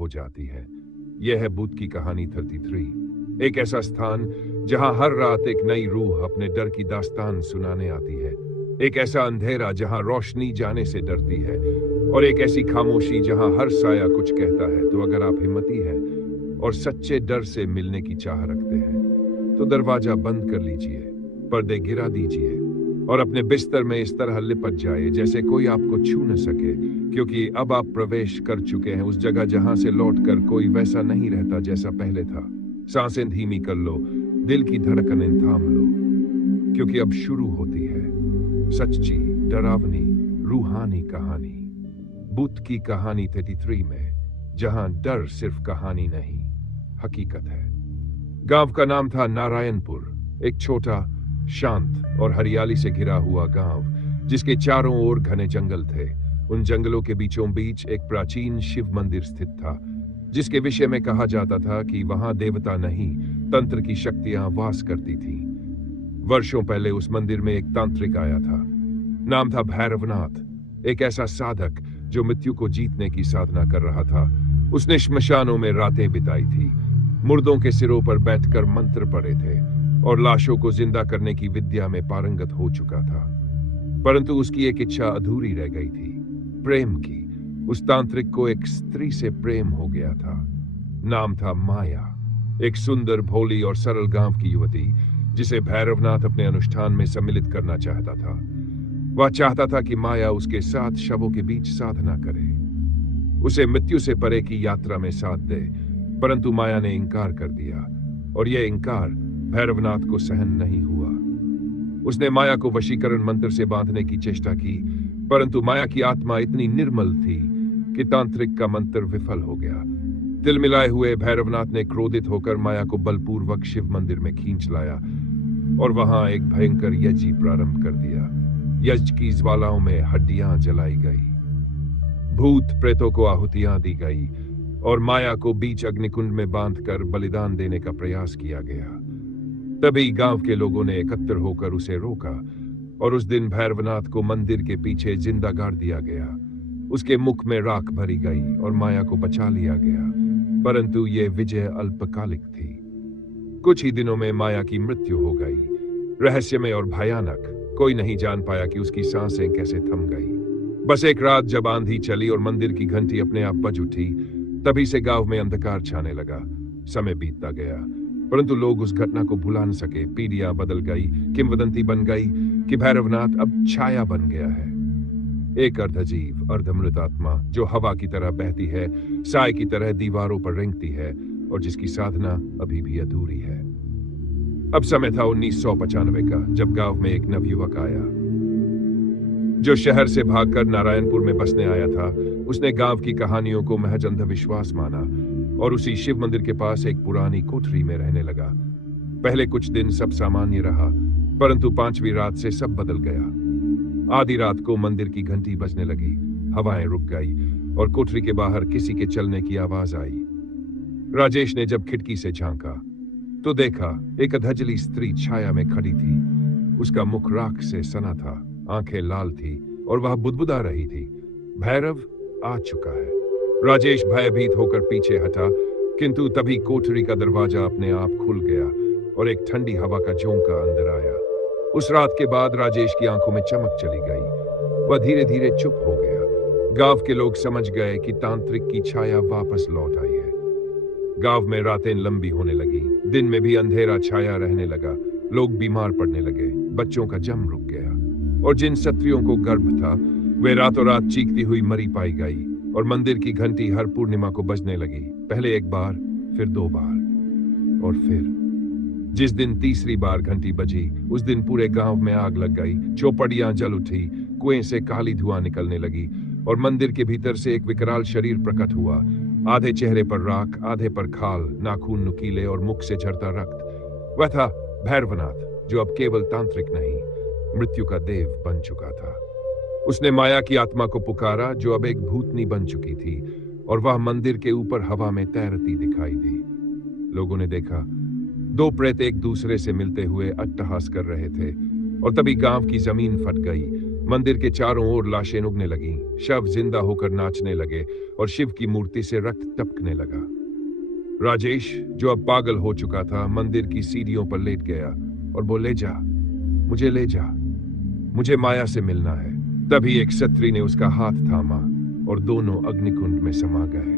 हो जाती है। यह है भूत की कहानी 33। एक ऐसा स्थान जहां हर रात एक नई रूह अपने डर की दास्तान सुनाने आती है। एक ऐसा अंधेरा जहां रोशनी जाने से डरती है, और एक ऐसी खामोशी जहां हर साया कुछ कहता है। तो अगर आप हिम्मती हैं और सच्चे डर से मिलने की चाह रखते हैं, तो दरवाजा बंद कर लीजिए, पर्दे गिरा दीजिए और अपने बिस्तर में इस तरह लिपट जाए जैसे कोई आपको छू न सके, क्योंकि अब आप प्रवेश कर चुके हैं उस जगह जहां से लौटकर कोई वैसा नहीं रहता जैसा पहले था। सांसें धीमी कर लो, दिल की धड़कनें थाम लो, क्योंकि अब शुरू होती है सच्ची, डरावनी, रूहानी कहानी। भूत की कहानी 33 में, जहां डर सिर्फ कहानी नहीं, हकीकत है। गांव का नाम था नारायणपुर, एक छोटा, शांत और हरियाली से घिरा हुआ गांव, जिसके चारों ओर घने जंगल थे। उन जंगलों के बीचों बीच एक प्राचीन शिव मंदिर स्थित था, जिसके विषय में कहा जाता था कि वहां देवता नहीं, तंत्र की शक्तियां वास करती थीं। वर्षों पहले उस मंदिर में एक तांत्रिक आया था। नाम था भैरवनाथ, एक ऐसा साधक जो मृत्यु को जीतने की साधना कर रहा था। उसने श्मशानों में रातें बिताई थी, मुर्दों के सिरों पर बैठकर मंत्र पढ़े थे और लाशों को जिंदा करने की विद्या में पारंगत हो चुका था। परंतु उसकी एक इच्छा अधूरी रह गई थी, प्रेम की। उस तांत्रिक को एक स्त्री से प्रेम हो गया था। नाम था माया, एक सुंदर, भोली और सरल गांव की युवती, जिसे भैरवनाथ अपने अनुष्ठान में सम्मिलित करना चाहता था। वह चाहता था कि माया उसके साथ शवों के बीच साधना करे, उसे मृत्यु से परे की यात्रा में साथ दे। परंतु माया ने इनकार कर दिया, और यह इनकार भैरवनाथ को सहन नहीं हुआ। उसने माया को वशीकरण मंत्र से बांधने की चेष्टा की, परंतु माया की आत्मा इतनी निर्मल थी कि तांत्रिक का मंत्र विफल हो गया। तिलमिलाए हुए भैरवनाथ ने क्रोधित होकर माया को बलपूर्वक शिव मंदिर में खींच लाया और वहां एक भयंकर यज्ञ प्रारंभ कर दिया। यज्ञ की ज्वालाओं में हड्डियां जलाई गई, भूत प्रेतों को आहुतियां दी गई और माया को बीच अग्निकुंड में बांधकर बलिदान देने का प्रयास किया गया। तभी गांव के लोगों ने एकत्र होकर उसे रोका और उस दिन भैरवनाथ को मंदिर के पीछे जिंदा गाड़ दिया गया। उसके मुख में राख भरी गई और माया को बचा लिया गया, परंतु ये विजय अल्पकालिक थी। कुछ ही दिनों में माया की मृत्यु हो गई, रहस्यमय और भयानक। कोई नहीं जान पाया कि उसकी सांसें कैसे थम गई। बस एक रात जब आंधी चली और मंदिर की घंटी अपने आप बज उठी, तभी से गांव में अंधकार छाने लगा। समय बीतता गया, परंतु लोग उस घटना को भुला न सके। पीढ़ियां बदल गई, किंवदंती बन गई कि भैरवनाथ अब छाया बन गया है, एक अर्धजीव, अर्धमृत आत्मा जो हवा की तरह बहती है, साय की तरह दीवारों पर रेंगती है और जिसकी साधना अभी भी अधूरी है। अब समय था 1995 का, जब गांव में एक नवयुवक आया जो शहर से भागकर नारायणपुर में बसने आया था। उसने गांव की कहानियों को महज अंधविश्वास माना और उसी शिव मंदिर के पास एक पुरानी कोठरी में रहने लगा। पहले कुछ दिन सब सामान्य रहा, परंतु 5वीं रात से सब बदल गया। आधी रात को मंदिर की घंटी बजने लगी, हवाएं रुक गई और कोठरी के बाहर किसी के चलने की आवाज आई। राजेश ने जब खिड़की से झांका तो देखा एक अधजली स्त्री छाया में खड़ी थी। उसका मुख राख से सना था, आंखें लाल थी और वह बुदबुदा रही थी, भैरव आ चुका है। राजेश भयभीत होकर पीछे हटा, किंतु तभी कोठरी का दरवाजा अपने आप खुल गया और एक ठंडी हवा का झोंका अंदर आया। उस रात के बाद राजेश की आंखों में चमक चली गई। वह धीरे धीरे चुप हो गया। गांव के लोग समझ गए कि तांत्रिक की छाया वापस लौट आई है। गांव में रातें लंबी होने लगी, दिन में भी अंधेरा छाया रहने लगा। लोग बीमार पड़ने लगे, बच्चों का जन्म रुक गया और जिन स्त्रियों को गर्भ था वे रातों रात चीखती हुई मरी पाई गई। और मंदिर की घंटी हर पूर्णिमा को बजने लगी, पहले एक बार, फिर 2 बार और फिर जिस दिन तीसरी बार घंटी बजी, उस दिन पूरे गांव में आग लग गई। चौपड़ियां जल उठी, कुएं से काली धुआं निकलने लगी और मंदिर के भीतर से एक विकराल शरीर प्रकट हुआ। आधे चेहरे पर राख, आधे पर खाल, नाखून नुकीले और मुख से झरता रक्त। वह था भैरवनाथ, जो अब केवल तांत्रिक नहीं, मृत्यु का देव बन चुका था। उसने माया की आत्मा को पुकारा, जो अब एक भूतनी बन चुकी थी, और वह मंदिर के ऊपर हवा में तैरती दिखाई दी। लोगों ने देखा 2 प्रेत एक दूसरे से मिलते हुए अट्टहास कर रहे थे और तभी गांव की जमीन फट गई। मंदिर के चारों ओर लाशें उगने लगीं, शव जिंदा होकर नाचने लगे और शिव की मूर्ति से रक्त टपकने लगा। राजेश, जो अब पागल हो चुका था, मंदिर की सीढ़ियों पर लेट गया और बोले, जा, मुझे ले जा, मुझे माया से मिलना है। तभी एक छत्री ने उसका हाथ थामा और दोनों अग्निकुंड में समा गए।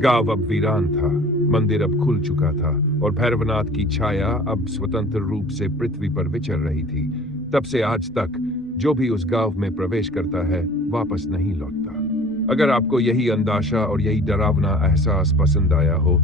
गांव अब वीरान था, मंदिर अब खुल चुका था और भैरवनाथ की छाया अब स्वतंत्र रूप से पृथ्वी पर विचर रही थी। तब से आज तक जो भी उस गांव में प्रवेश करता है वापस नहीं लौटता। अगर आपको यही अंदाशा और यही डरावना एहसास पसंद आया हो